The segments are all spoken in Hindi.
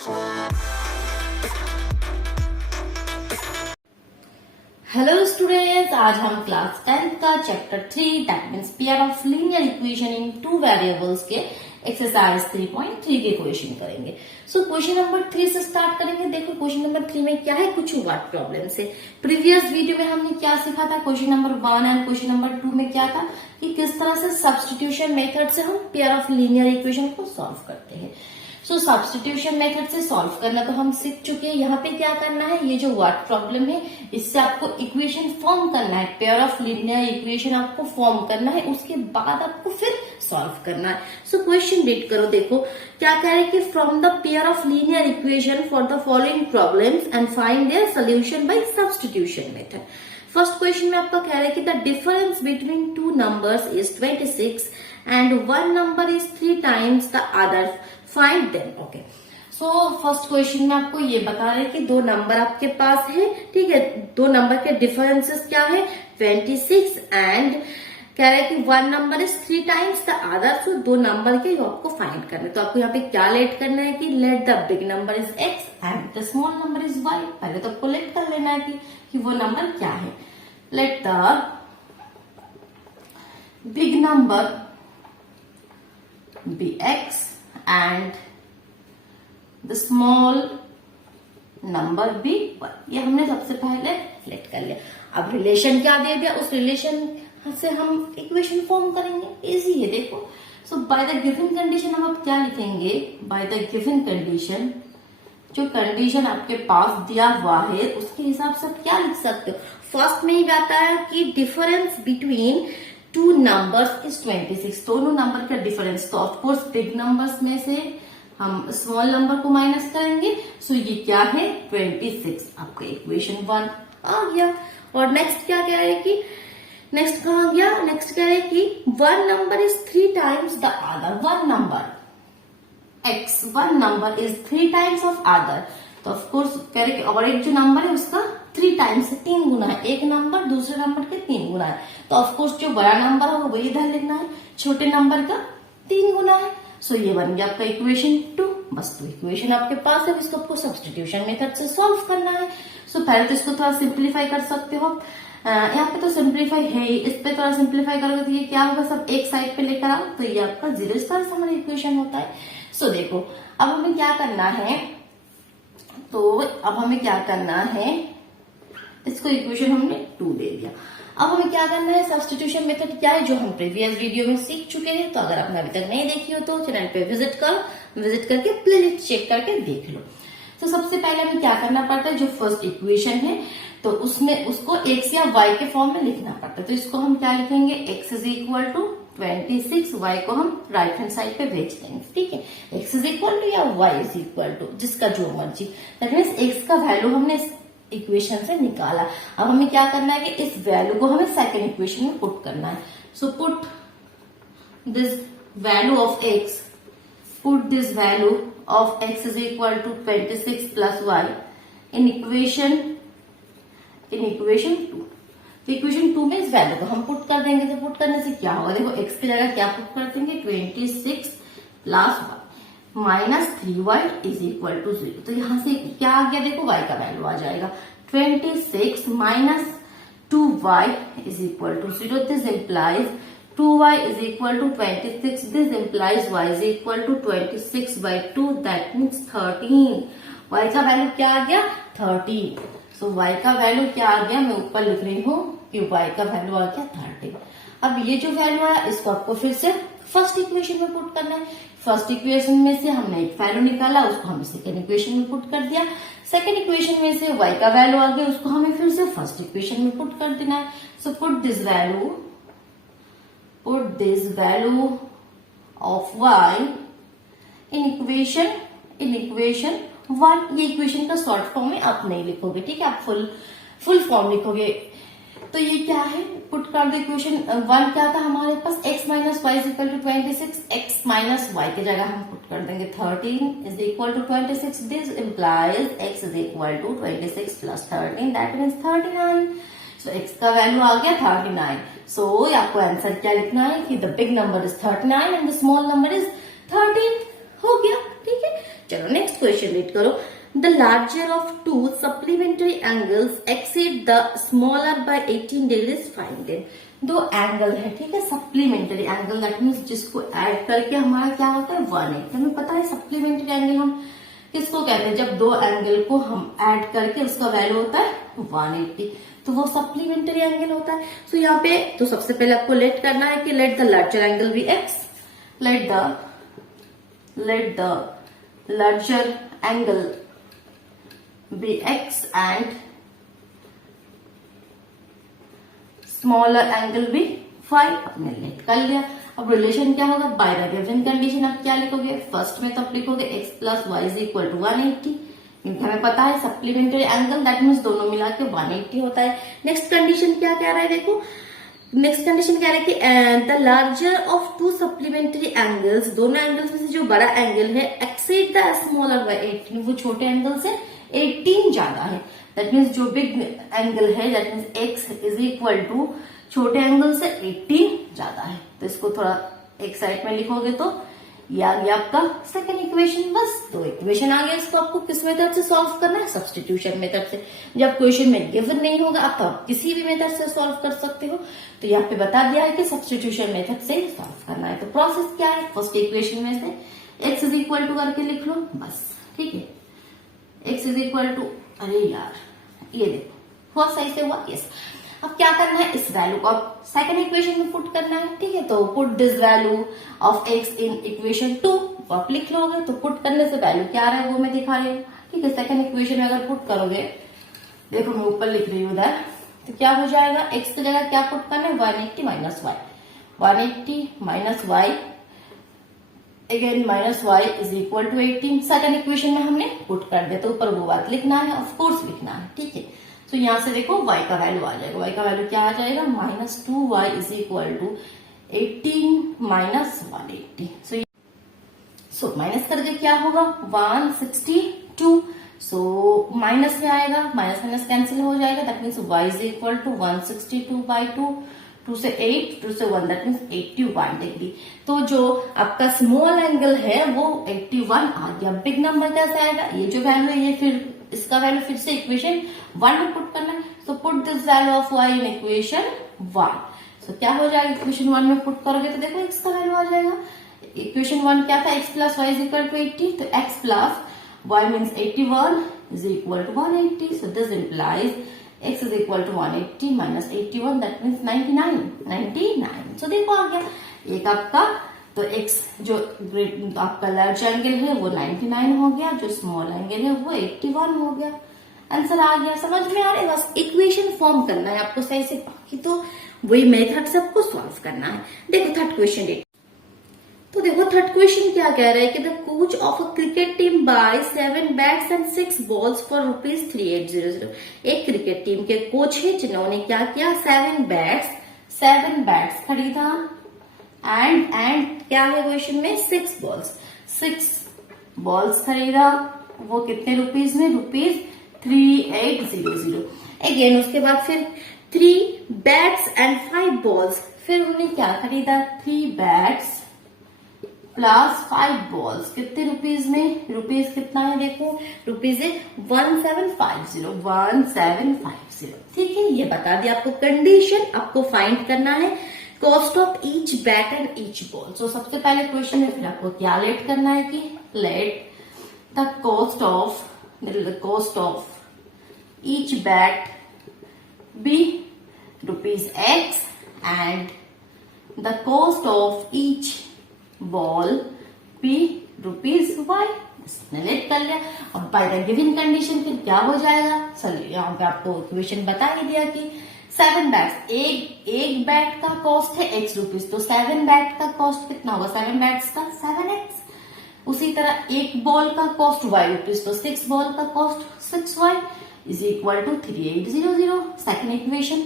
हेलो स्टूडेंट्स, आज हम क्लास 10th का chapter 3 that means pair of linear equation in two variables के एक्सरसाइज 3.3 के क्वेश्चन करेंगे। सो क्वेश्चन नंबर 3 से स्टार्ट करेंगे। देखो क्वेश्चन नंबर 3 में क्या है, कुछ वर्ड प्रॉब्लम से प्रीवियस वीडियो में हमने क्या सीखा था, question number 1 and question number 2 में क्या था कि किस तरह से सब्स्टिट्यूशन मेथड से हम पेयर ऑफ लीनियर इक्वेशन को सॉल्व करते हैं। सो सब्स्टिट्यूशन मेथड से सॉल्व करना तो हम सीख चुके हैं। यहाँ पे क्या करना है, ये जो वर्ड प्रॉब्लम है इससे आपको इक्वेशन फॉर्म करना है, पेयर ऑफ लीनियर इक्वेशन आपको फॉर्म करना है, उसके बाद आपको फिर सॉल्व करना है। सो क्वेश्चन रीड करो, देखो क्या कह रहे हैं कि from the pair of linear equation for the following problems and find their solution by substitution method. First question में आपका कह रहा है कि the difference between two numbers is 26 and one number is 3 times the other, find them. Okay, so first question में आपको ये बता रहे हैं कि दो नंबर आपके पास है, ठीक है, दो नंबर के डिफरेंसेस क्या है 26 एंड कह रहा है कि one number is 3 times the other. So दो नंबर के आपको फाइंड करना है, तो आपको यहाँ पे क्या लेट करना है कि let the big number is x and the small number is y। पहले तो आपको लेट कर लेना है कि वो नंबर क्या है। Let the big number be x and the small number be 1। ये हमने सबसे पहले लेट कर लिया। अब रिलेशन क्या दे दिया, उस रिलेशन से हम इक्वेशन फॉर्म करेंगे, इजी है। देखो सो बाय द गिवन कंडीशन हम अब क्या लिखेंगे, बाय द गिवन कंडीशन, जो कंडीशन आपके पास दिया हुआ है उसके हिसाब से आप क्या लिख सकते हो। फर्स्ट में ही आता है कि difference between two numbers is 26, दोनों नंबर का डिफरेंस। तो ऑफकोर्स बिग नंबर्स में से हम स्मॉल नंबर को माइनस करेंगे। सो ये क्या है 26, आपका इक्वेशन 1 आ गया। और नेक्स्ट क्या कह रहे हैं कि नेक्स्ट कहा गया, नेक्स्ट कह रहे हैं कि one number is 3 times the other, one number x, one number is 3 times of other. तो ऑफकोर्स कह रहे कि और एक जो नंबर है उसका 3 टाइम्स से 3 गुना है, एक नंबर दूसरे नंबर के 3 गुना है। तो ऑफकोर्स जो बड़ा नंबर होगा वही इधर लिखना है, छोटे नंबर का 3 गुना है। सो ये बन गया आपका इक्वेशन 2। बस तो इक्वेशन आपके पास है, इसको आपको सब्स्टिट्यूशन मेथड से सॉल्व करना है। सो पहले तो इसको थोड़ा सिंप्लीफाई कर सकते हो। यहाँ पे तो सिंप्लीफाई है, इस पे थोड़ा सिंप्लीफाई करोगे तो ये क्या होगा, सब एक साइड पे लेकर आओ तो ये आपका 0 इस तरह से हमारा इक्वेशन होता है। सो देखो अब हमें क्या करना है, तो अब हमें क्या करना है, इसको इक्वेशन हमने 2 दे दिया। अब हमें क्या करना है, सब्स्टिट्यूशन मेथड क्या है जो हम प्रीवियस वीडियो में सीख चुके हैं। तो अगर आपने अभी तक नहीं देखी हो तो चैनल पे विजिट करो, विजिट करके प्लेलिस्ट चेक करके देख लो। तो सबसे पहले हमें क्या करना पड़ता है, जो फर्स्ट इक्वेशन है तो उसमें उसको x या y के फॉर्म में लिखना पड़ता है। तो इसको हम क्या लिखेंगे, x is equal to 26, y को हम राइट हैंड साइड पे भेज देंगे, ठीक है। x इज इक्वल टू या y इज इक्वल टू, जिसका जो मर्जी, दैट मीन्स x का वैल्यू हमने इस इक्वेशन से निकाला। अब हमें क्या करना है कि इस वैल्यू को हमें सेकेंड इक्वेशन में पुट करना है। So put this value of x, put this value of x is equal to 26 plus y in equation 2। तो इक्वेशन 2 में इस वैल्यू को हम पुट कर देंगे। तो पुट करने से क्या होगा, देखो x की जगह क्या पुट कर देंगे 26 plus y minus 3y is equal to 0। तो यहां से क्या आ गया, देखो y का वैल्यू आ जाएगा 26 minus 2y is equal to 0। This implies 2y is equal to 26, this implies y is equal to 26 by 2, that means 13। y का वैल्यू क्या आ गया 13। सो y का वैल्यू क्या आ गया, मैं ऊपर लिख रही हूँ कि y का वैल्यू आ गया 13। अब ये जो वैल्यू आया इसको आपको फिर से फर्स्ट इक्वेशन में पुट करना है। फर्स्ट इक्वेशन में से हमने एक वैल्यू निकाला, उसको हमने सेकेंड इक्वेशन में पुट कर दिया। सेकेंड इक्वेशन में से y का वैल्यू आ गया, उसको हमें फिर से फर्स्ट इक्वेशन में पुट कर देना है। So put this value of y in equation 1। ये इक्वेशन का शॉर्ट फॉर्म में आप नहीं लिखोगे, ठीक है, आप फुल फॉर्म लिखोगे। तो ये क्या है, पुट कर दो इक्वेशन 1 क्या था हमारे पास, x minus Y is equal to 26, x minus Y की जगह हम पुट कर देंगे 13 is equal to 26। This implies x is equal to 26 plus 13, that means 39। So x का वैल्यू आ गया 39। सो आपको आंसर क्या लिखना है कि the big number is 39 and the small number is 13। हो गया, ठीक है। चलो नेक्स्ट क्वेश्चन रीड करो। The larger of to supplementary angles exceed the smaller by 18 degrees find it. दो एंगल है, ठीक है, सप्लीमेंट्री एंगल, दैट मीन्स जिसको ऐड करके हमारा क्या होता है 180। हमें पता है सप्लीमेंट्री एंगल हम किसको कहते हैं, जब दो एंगल को हम ऐड करके उसका वैल्यू होता है 180, तो वो सप्लीमेंट्री एंगल होता है। तो यहाँ पे तो सबसे पहले आपको लेट करना है कि let the larger angle be X, let the larger angle be X and smaller angle भी 5। आपने लेट कर लिया। अब रिलेशन क्या होगा, बाय द गिवन कंडीशन आप क्या लिखोगे, फर्स्ट में तो आप लिखोगे x plus Y is equal to 180, क्योंकि हमें पता है सप्लीमेंट्री एंगल, दैट मीन्स दोनों मिला के 180 होता है। नेक्स्ट कंडीशन क्या कह रहा है, देखो नेक्स्ट कंडीशन कह रहा है कि the larger of to supplementary angles, दोनों एंगल्स में से जो बड़ा एंगल है एक्सीड द स्मॉलर बाय 18, वो छोटे एंगल से 18 ज्यादा है। दैट मीन्स जो बिग एंगल है, that means x is equal to छोटे एंगल से 18 ज्यादा है। तो इसको थोड़ा एक साइड में लिखोगे तो ये आ गया आपका सेकंड इक्वेशन। बस दो इक्वेशन आ गया। इसको आपको किस मेथड से सॉल्व करना है, सब्स्टिट्यूशन मेथड से। जब क्वेश्चन में गिवन नहीं होगा आप तो किसी भी मेथड से सॉल्व कर सकते हो। तो यहाँ पे बता दिया है कि सब्स्टिट्यूशन मेथड से सॉल्व करना है। तो प्रोसेस क्या है, फर्स्ट इक्वेशन में से x इज इक्वल टू करके लिख लो बस, ठीक है। x इज इक्वल टू, अरे यार ये देखो बहुत सही से हुआ, यस। अब क्या करना है, इस वैल्यू को अब सेकंड इक्वेशन में पुट करना है, ठीक है। तो put this value of x in equation 2, आप लिख लोगे। तो पुट करने से वैल्यू क्या आ रहा है वो मैं दिखा रही हूँ, ठीक है। सेकंड इक्वेशन में अगर पुट करोगे, देखो मैं ऊपर लिख रही हूँ उधर, तो क्या हो जाएगा, x की जगह क्या पुट करना है 180 minus Y, 180 minus Y again minus Y is equal to 18। Second equation में हमने पुट कर दिया, तो ऊपर वो बात लिखना है, ऑफ कोर्स लिखना है, ठीक है। तो यहां से देखो y का वैल्यू आ जाएगा, y का वैल्यू क्या आ जाएगा, -2y is equal to 18 minus 180। So minus करके क्या होगा 162। सो माइनस में आएगा, माइनस माइनस कैंसिल हो जाएगा, that means y is equal to 162 by 2, 2 से 8, 2 से 1, दैट मीन्स 81 डिग्री। तो जो आपका स्मॉल एंगल है वो 81 आ गया। बिग नंबर कैसे आएगा, ये जो वैल्यू है ये फिर इसका वैल्यू फिर से इक्वेशन 1 में पुट करना है। So put this value of y in equation 1। सो क्या हो जाएगा, इक्वेशन 1 में पुट करोगे तो देखो x का वैल्यू आ जाएगा। इक्वेशन 1 क्या था, x plus Y is equal to 80, तो x plus y means 81 is equal to 180। So this implies x is equal to 180 minus 81, that means 99। So देखो आ गया एक आपका, तो x जो आपका लार्ज एंगल है वो 99 हो गया, जो स्मॉल एंगल है वो 81 हो गया। आंसर आ गया, समझ में आ रहा है। बस इक्वेशन फॉर्म करना है आपको सही से, बाकी तो वही मेथड से आपको सॉल्व करना है। देखो थर्ड क्वेश्चन देख, तो देखो थर्ड क्वेश्चन क्या कह रहा है कि the coach of a cricket team buy 7 bats and 6 balls for ₹3800। एक क्रिकेट टीम के कोच है जिन्होंने क्या किया, 7 बैट्स खरीदा एंड क्या है क्वेश्चन में 6 बॉल्स खरीदा। वो कितने रुपीज में, ₹3800। अगेन उसके बाद फिर 3 बैट्स एंड 5 बॉल्स, फिर उन्होंने क्या खरीदा, 3 बैट्स प्लस 5 बॉल्स, कितने रुपीज में, रुपीज कितना है देखो, रुपीज है 1750। ठीक है, ये बता दिया आपको। कंडीशन आपको फाइंड करना है cost of each bat and each ball. So सबसे पहले क्वेश्चन में फिर आपको क्या लेट करना है कि let the cost of each bat be ₹X and the cost of each ball be ₹Y। इसने लेट कर लिया। और बाय द गिवन कंडीशन फिर क्या हो जाएगा, चलिए यहाँ पे आपको इक्वेशन बता ही दिया कि 7 बैट्स, एक बैट का कॉस्ट है X रुपीज, तो 7 बैट का कॉस्ट कितना होगा, 7 बैट्स का 7X। उसी तरह एक बॉल का कॉस्ट Y रुपीज, तो 6 बॉल का cost 6Y is equal to 3800। Second equation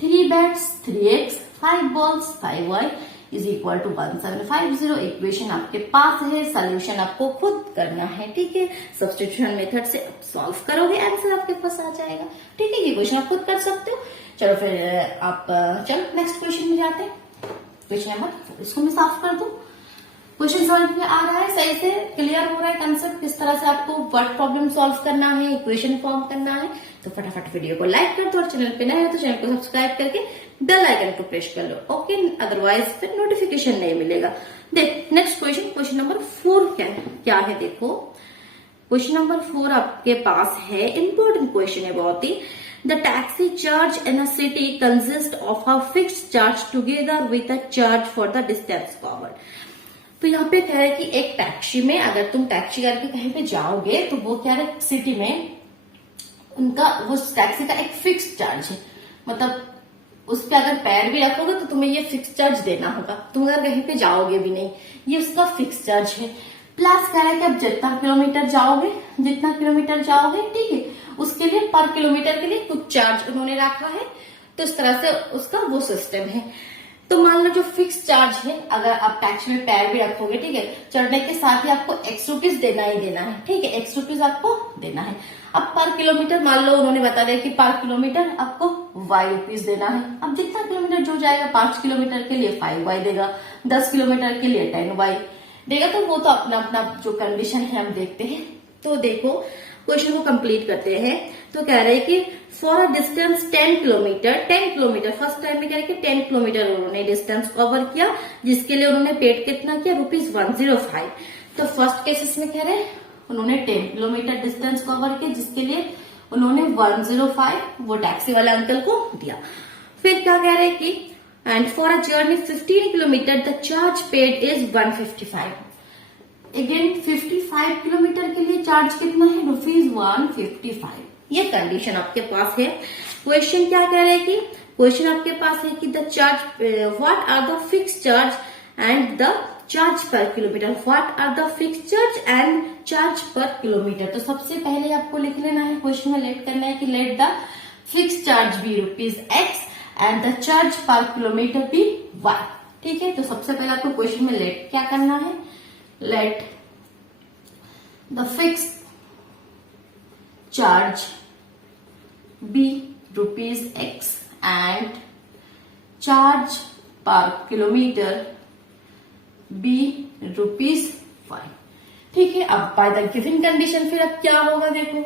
3 bats 3X, 5 balls 5Y is equal to 1750। Equation आपके पास है, सोल्यूशन आपको खुद करना है, ठीक है। सब्स्टिट्यूशन मेथड से आप सॉल्व करोगे, आंसर आपके पास आ जाएगा, ठीक है। ये क्वेश्चन आप खुद कर सकते हो। चलो फिर आप चलो नेक्स्ट क्वेश्चन में जाते हैं। क्वेश्चन नंबर 4, इसको मैं साफ कर दूं। क्वेश्चन समझ में आ रहा है, सही से क्लियर हो रहा है कंसेप्ट, किस तरह से आपको वर्ड प्रॉब्लम सॉल्व करना है, इक्वेशन फॉर्म करना है। तो फटाफट वीडियो को लाइक कर दो और चैनल पे नए हो तो चैनल को सब्सक्राइब करके बेल आइकन को प्रेस कर लो, ओके, अदरवाइज फिर नोटिफिकेशन नहीं मिलेगा। देख नेक्स्ट क्वेश्चन, क्वेश्चन नंबर 4 क्या है देखो। क्वेश्चन नंबर 4 आपके पास है, इंपॉर्टेंट क्वेश्चन है बहुत ही। The taxi charge in a city consists of a fixed charge together with a charge for the distance covered. तो यहाँ पे क्या है कि एक टैक्सी में अगर तुम टैक्सी करके कहीं पे जाओगे तो वो क्या है, सिटी में उनका वो टैक्सी का एक फिक्स चार्ज है, मतलब उस पर अगर पैर भी रखोगे तो तुम्हें ये फिक्स चार्ज देना होगा, तुम अगर कहीं पे जाओगे भी नहीं, ये उसका फिक्स चार्ज है। प्लस क्या है कि अब जितना किलोमीटर जाओगे ठीक है, उसके लिए पर किलोमीटर के लिए कुछ चार्ज उन्होंने रखा है, तो इस तरह से उसका वो सिस्टम है। तो मान लो जो फिक्स चार्ज है, अगर आप टैक्सी में पैर भी रखोगे ठीक है, चढ़ने के साथ ही आपको X रुपीज देना ही देना है, ठीक है, X रुपीज आपको देना है। अब पर किलोमीटर मान लो उन्होंने बता दिया कि पर किलोमीटर आपको Y रुपीज देना है। अब जितना किलोमीटर जो जाएगा, 5 किलोमीटर के लिए 5Y देगा, 10 किलोमीटर के लिए 10Y देगा, तो वो तो अपना अपना जो कंडीशन है हम देखते हैं। तो देखो क्वेश्चन को कंप्लीट करते हैं। तो कह रहे हैं कि for a distance 10 kilometre first time में कह रहे कि 10 किलोमीटर उन्होंने डिस्टेंस कवर किया, जिसके लिए उन्होंने पेड कितना किया, ₹105। तो फर्स्ट केसेस में कह रहे उन्होंने 10 किलोमीटर डिस्टेंस कवर किया, जिसके लिए उन्होंने 105 वो टैक्सी वाले अंकल को दिया। फिर क्या कह रहे कि and for a journey 15 kilometre the charge paid is 155। Again 55 kilometre के लिए चार्ज कितना है, ₹155। ये कंडीशन आपके पास है। क्वेश्चन क्या कह रहे हैं कि क्वेश्चन आपके पास है कि the charge what are the fix charge and the charge per kilometre, what are the fix charge and charge per kilometre. तो सबसे पहले आपको लिख लेना है, क्वेश्चन में लेट करना है कि let the fix charge be ₹X and the charge per kilometre be Y, ठीक है। तो सबसे पहले आपको क्वेश्चन में लेट क्या करना है, let the fixed charge be ₹X and charge per kilometer be ₹Y, ठीक है। अब बाय द गिवन कंडीशन फिर अब क्या होगा देखो,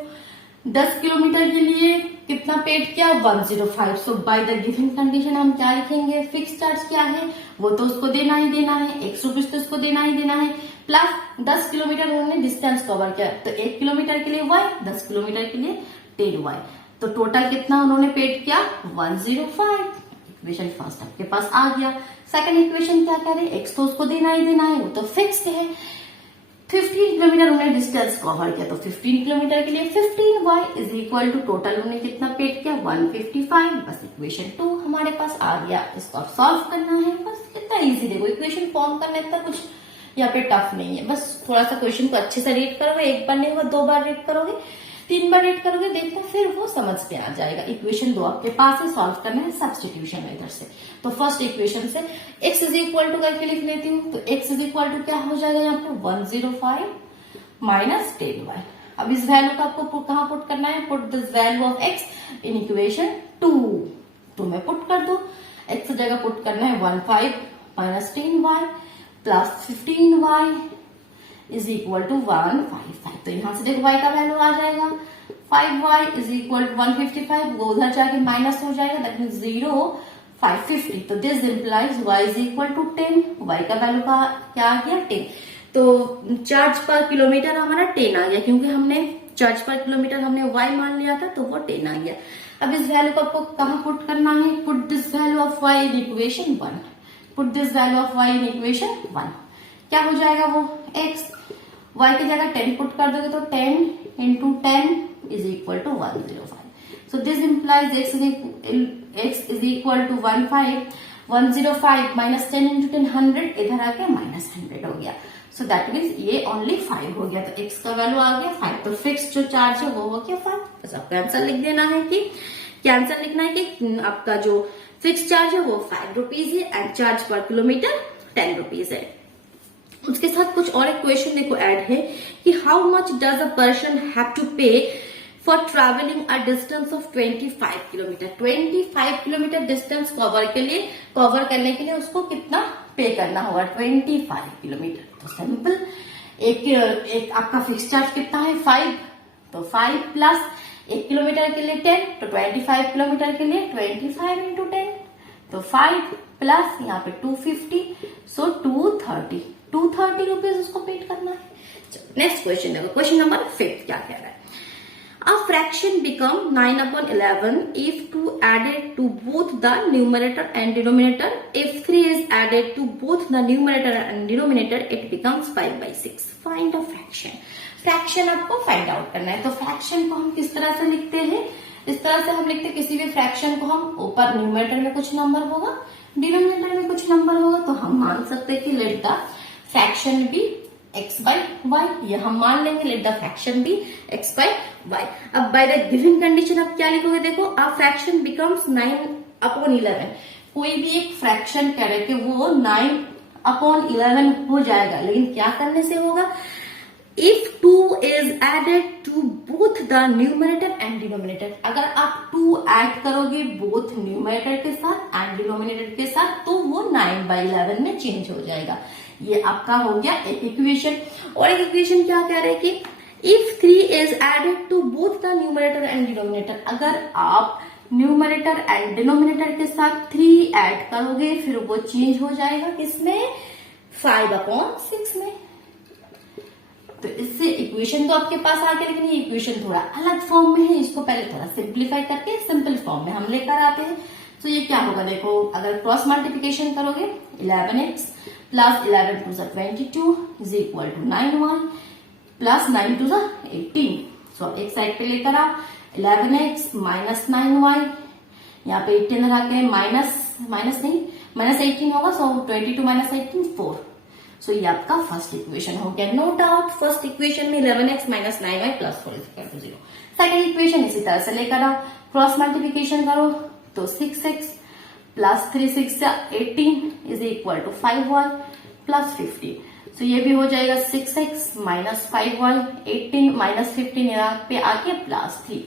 10 किलोमीटर के लिए कितना पेड किया, 105। सो बाय द गिवन कंडीशन हम क्या लिखेंगे, फिक्स चार्ज क्या है, वो तो उसको देना ही देना है, X रुपीज तो उसको देना ही देना है, प्लस 10 किलोमीटर उन्होंने डिस्टेंस कवर किया, तो 1 किलोमीटर के लिए Y, 10 किलोमीटर के लिए 10Y। तो टोटल कितना उन्होंने पेड किया, 105। इक्वेशन फर्स्ट आपके पास आ गया। सेकंड इक्वेशन क्या कह रहे, X तो उसको देना ही देना है, वो तो फिक्स्ड है। 15 किलोमीटर उन्होंने डिस्टेंस कवर किया, तो 15 किलोमीटर के लिए 15Y is equal to total उन्होंने कितना पेड किया, 155। बस इक्वेशन 2 हमारे पास आ गया। इसको आप सॉल्व करना है, बस इतना इजी। देखो इक्वेशन फॉर्म करना इतना कुछ यहाँ पे टफ नहीं है, बस थोड़ा सा क्वेश्चन को अच्छे से रीड करोगे, एक बार नहीं होगा 2 बार रीड करोगे, 3 बार रीड करोगे, देखो फिर वो समझ में आ जाएगा। इक्वेशन 2 आपके पास है, सॉल्व करना है सब्स्टिट्यूशन मेथड से। तो फर्स्ट इक्वेशन से x इज इक्वल टू करके लिख लेती हूँ। तो x इज इक्वल टू क्या हो जाएगा यहाँ पे, 105 माइनस 10y। अब इस वैल्यू को आपको कहाँ पुट करना है, put this value of x in equation 2। तो मैं पुट कर दो, x की जगह पुट करना है 15 minus 10y plus 15y is equal to 155। तो यहां से देखो y का वैल्यू आ जाएगा 5y इज इक्वल टू 155, वो उधर जाके माइनस हो जाएगा, दैट मीन्स 0 550। तो this implies y is equal to 10। y का वैल्यू का क्या आ गया, 10। तो चार्ज पर किलोमीटर हमारा 10 आ गया, क्योंकि हमने चार्ज पर किलोमीटर हमने y मान लिया था, तो वो 10 आ गया। अब इस वैल्यू को आपको कहाँ पुट करना है, put this value of y in equation 1। Put this value of y in equation 1, क्या हो जाएगा वो x, y की जगह 10 पुट कर दोगे तो 10 into 10 is equal to 105। So this implies x is equal to 105 minus 10 into 10 100, इधर आके माइनस 100 हो गया। सो दैट मीन्स ये ओनली 5 हो गया। तो x का वैल्यू आ गया 5। तो फिक्स जो चार्ज है वो हो गया 5। बस आपको आंसर लिख देना है कि क्या आंसर लिखना है कि आपका जो फिक्स चार्ज है वो 5 रुपीज है and charge per kilometre 10 rupees है। उसके साथ कुछ और एक क्वेश्चन देखो ऐड है कि how much does a person have to pay for travelling a distance of 25 kilometre. 25 kilometre distance cover करने के लिए उसको कितना पे करना होगा 25 किलोमीटर। तो सिंपल, एक आपका फिक्स चार्ज कितना है 5, तो 5 प्लस 1 किलोमीटर के लिए 10, तो 25 किलोमीटर के लिए 25 इंटू 10, तो 5 प्लस यहाँ पे 250, सो 230 रुपीज उसको पेड करना है। नेक्स्ट क्वेश्चन देखो, क्वेश्चन नंबर 5 क्या कह रहा है। A fraction become 9/11 if 2 added to both the numerator and denominator. If 3 is added to both the numerator and denominator, it becomes 5/6. Find a fraction. Fraction आपको फाइंड आउट करना है। तो फ्रैक्शन को हम किस तरह से लिखते हैं, इस तरह से हम लिखते हैं, किसी भी फ्रैक्शन को हम ऊपर न्यूमरेटर में कुछ नंबर होगा, डिनोमिनेटर में कुछ नंबर होगा, तो हम मान सकते हैं कि let the fraction be x by y, ये हम मान लेंगे let the fraction be x by y। अब बाय द गिवन कंडीशन आप क्या लिखोगे, देखो अ फ्रैक्शन बिकम्स 9/11। कोई भी एक फ्रैक्शन कह रहे कि वो 9/11 हो जाएगा, लेकिन क्या करने से होगा, if 2 is added to both the numerator and denominator। अगर आप 2 ऐड करोगे बोथ न्यूमरेटर के साथ एंड डिनोमिनेटर के साथ, तो वो 9/11 में चेंज हो जाएगा। ये आपका हो गया एक इक्वेशन। और एक इक्वेशन क्या कह रहे हैं कि if 3 is added to both the numerator and denominator, अगर आप न्यूमरेटर एंड डिनोमिनेटर के साथ 3 ऐड करोगे, फिर वो चेंज हो जाएगा किसमें, 5/6 में। तो इससे इक्वेशन तो आपके पास आ गया, लेकिन ये इक्वेशन थोड़ा अलग फॉर्म में है, इसको पहले थोड़ा सिंप्लीफाई करके सिंपल फॉर्म में हम लेकर आते हैं। तो ये क्या होगा, देखो अगर क्रॉस मल्टीप्लिकेशन करोगे 11x plus 11 2 22 is equal to 9y plus 9 2 18। So एक साइड पे लेकर आओ, 11x माइनस 9y, यहाँ पे 18 रखा के माइनस 18 होगा, सो 22 माइनस 18 4। सो ये आपका फर्स्ट इक्वेशन हो गया। नो डाउट फर्स्ट इक्वेशन में 11x minus 9y plus 4 is equal to 0। Second equation इसी तरह से लेकर आओ, क्रॉस मल्टीप्लिकेशन करो तो 6x plus 3 6 18 is equal to 5y plus 15। So ये भी हो जाएगा 6x माइनस 5y 18 माइनस 15 यहाँ पे आ गया प्लस 3।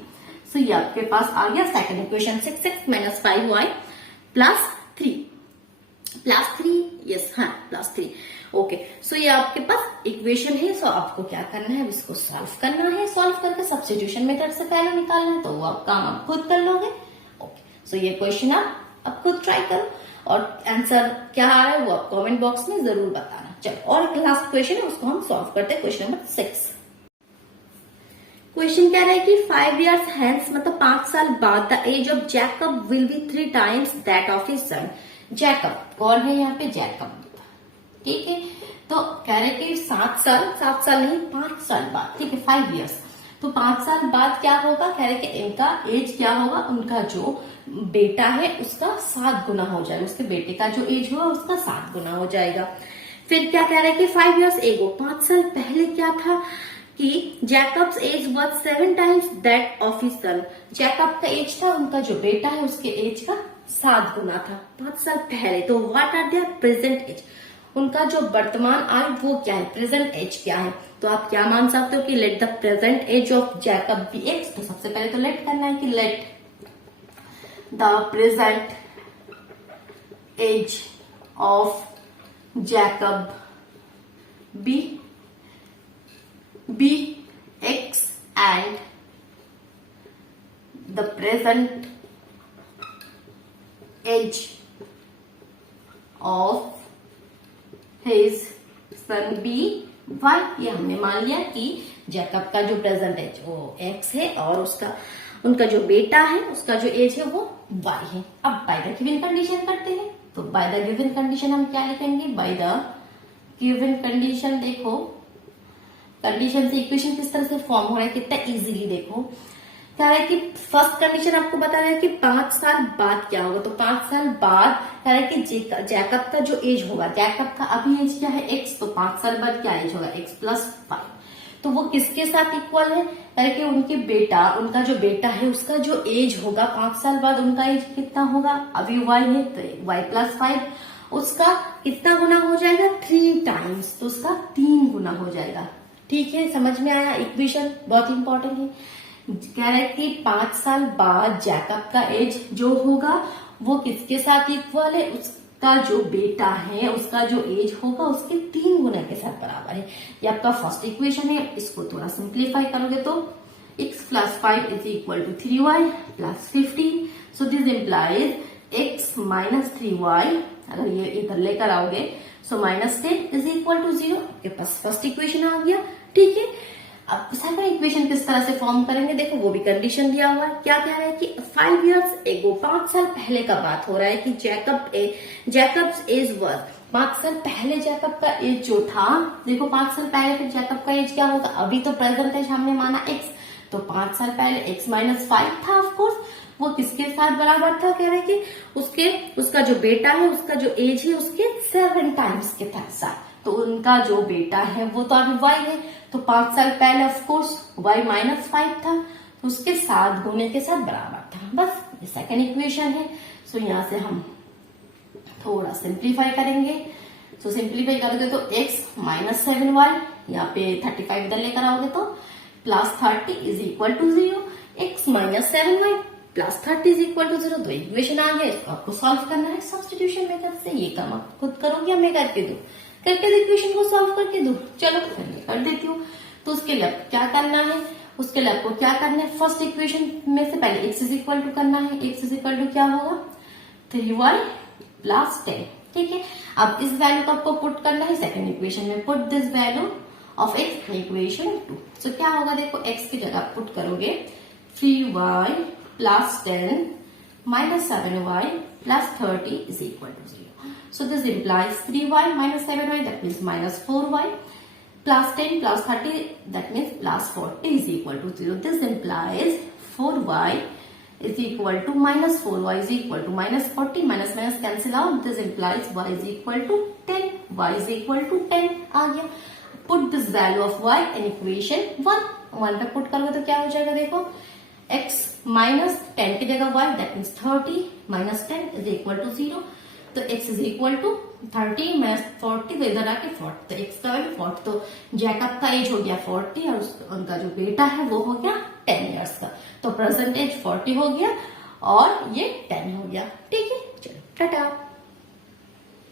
सो ये आपके पास आ गया second equation, 6x minus 5y plus 3 yes, हाँ प्लस 3। ओके, सो ये आपके पास इक्वेशन है। सो आपको क्या करना है, इसको सॉल्व करना है। सॉल्व करके सब्स्टिट्यूशन मेथड से पहले निकालना है, तो वो आप काम आप खुद कर लोगे। ओके, सो ये क्वेश्चन आप खुद ट्राई करो, और आंसर क्या आ रहा है वो आप कमेंट बॉक्स में जरूर बताना। चलो, और एक लास्ट क्वेश्चन है, उसको हम सॉल्व करते हैं, क्वेश्चन नंबर 6। क्वेश्चन कह रहा है कि 5 years hence, मतलब 5 साल बाद, the age of Jacob will be 3 times that of his son. Jacob कौन है यहाँ पे, जैकब, ठीक है। तो कह रहे कि 7 साल नहीं 5 साल बाद, ठीक है, 5 years। तो 5 साल बाद क्या होगा, कह रहे कि इनका एज क्या होगा, उनका जो बेटा है उसका 7 गुना हो जाएगा, उसके बेटे का जो एज होगा उसका 7 गुना हो जाएगा। फिर क्या कह रहे हैं कि 5 years ago, 5 साल पहले क्या था कि Jacob's age was 7 times that of his son. Jacob का एज था, उनका जो बेटा है उसके एज का 7 गुना था 5 साल पहले। तो what are their present age, उनका जो वर्तमान आयु वो क्या है, प्रेजेंट एज क्या है। तो आप क्या मान सकते हो कि let the present age of Jacob be X. तो सबसे पहले तो लेट करना है कि let the present age of Jacob be X and the present age of his son be Y. ये हमने मान लिया कि जैकब का जो प्रेजेंट एज वो एक्स है, और उनका जो बेटा है उसका जो एज है वो वाई है। अब बाय द गिवन कंडीशन करते हैं। तो बाय द गिवन कंडीशन हम क्या लिखेंगे, बाय द गिवन कंडीशन। देखो कंडीशन से इक्वेशन किस तरह से फॉर्म हो रहा है, कितना इजीली। देखो क्या है कि फर्स्ट कंडीशन आपको बता रहा है कि 5 साल बाद क्या होगा। तो 5 साल बाद कह रहा है कि जैकब का जो एज होगा, जैकब का अभी एज क्या है x, तो 5 साल बाद क्या एज होगा x प्लस 5। तो वो किसके साथ इक्वल है, कह रहा है कि उनका जो बेटा है उसका जो एज होगा 5 साल बाद, उनका एज कितना होगा, अभी y है तो y प्लस 5, उसका कितना गुना हो जाएगा 3 times, तो उसका 3 गुना हो जाएगा। ठीक है, समझ में आया। इक्वेशन बहुत इंपॉर्टेंट है। कह रहे कि 5 साल बाद जैकब का एज जो होगा वो किसके साथ इक्वल है, का जो बेटा है उसका जो एज होगा उसके 3 गुना के साथ बराबर है। ये आपका फर्स्ट इक्वेशन है। इसको थोड़ा सिंप्लीफाई करोगे तो x plus 5 is equal to 3y plus 15. So this implies x minus 3y, अगर ये इधर लेकर आओगे so minus 10 is equal to 0. आपके पास फर्स्ट इक्वेशन आ गया। ठीक है, अब सेकंड इक्वेशन किस तरह से फॉर्म करेंगे देखो, वो भी कंडीशन दिया हुआ है। क्या कह रहा है कि 5 years एगो, 5 साल पहले का बात हो रहा है कि जैकब्स एज वाज, 5 साल पहले जैकब का एज जो था, देखो 5 साल पहले फिर जैकब का एज क्या होगा, अभी तो प्रेजेंट एज हमने माना x, तो 5 साल पहले x माइनस 5 था। ऑफकोर्स वो किसके साथ बराबर था, कह रहे कि उसका जो बेटा है उसका जो एज है उसके 7 टाइम्स के साथ, तो उनका जो बेटा है वो तो अभी y है, तो 5 साल पहले ऑफकोर्स y माइनस 5 था, तो उसके 7 गुने के साथ बराबर था। बस ये सेकंड इक्वेशन है। सो यहां से हम थोड़ा सिंप्लीफाई करेंगे। सो सिंप्लीफाई करोगे तो x माइनस 7y, यहाँ पे 35 इधर लेकर आओगे तो plus 30 is equal to 0, x minus 7y plus 30 is equal to 0। तो इक्वेशन आ गया, इसको आपको सॉल्व करना है सब्स्टिट्यूशन मेथड से। ये काम आप खुद करोगे या मैं करके दूं, करके इक्वेशन को सॉल्व करके दूं, चलो मैं कर देती हूँ। तो उसके लिए क्या करना है, उसके लिए आपको क्या करना है, फर्स्ट इक्वेशन में से पहले x इज इक्वल टू करना है। x इज इक्वल टू क्या होगा, 3y प्लस 10। ठीक है, अब इस वैल्यू को आपको पुट करना है सेकंड इक्वेशन में। Put this value of x in equation 2। So क्या होगा देखो, x की जगह पुट करोगे 3y plus 10 minus 7y plus 30 is equal to 0। So this implies 3y minus 7y, that means minus 4y plus 10 plus 30, that means plus 40 is equal to 0. This implies 4y is equal to minus 4y is equal to minus 40, minus minus cancel out. This implies y is equal to 10. y is equal to 10 आ गया। Put this value of y in equation 1. 1 पे पुट करोगे तो क्या हो जाएगा देखो, x minus 10 की जगह y, that means 30 minus 10 is equal to 0. तो x is equal to 30 minus 40, तो इधर आके 40, तो x का वैल्यू 40, तो जैकब का एज हो गया 40 और उनका जो बेटा है वो हो गया 10 इयर्स का। तो प्रेजेंट एज 40 हो गया और ये 10 हो गया। ठीक है, चलो टाटा।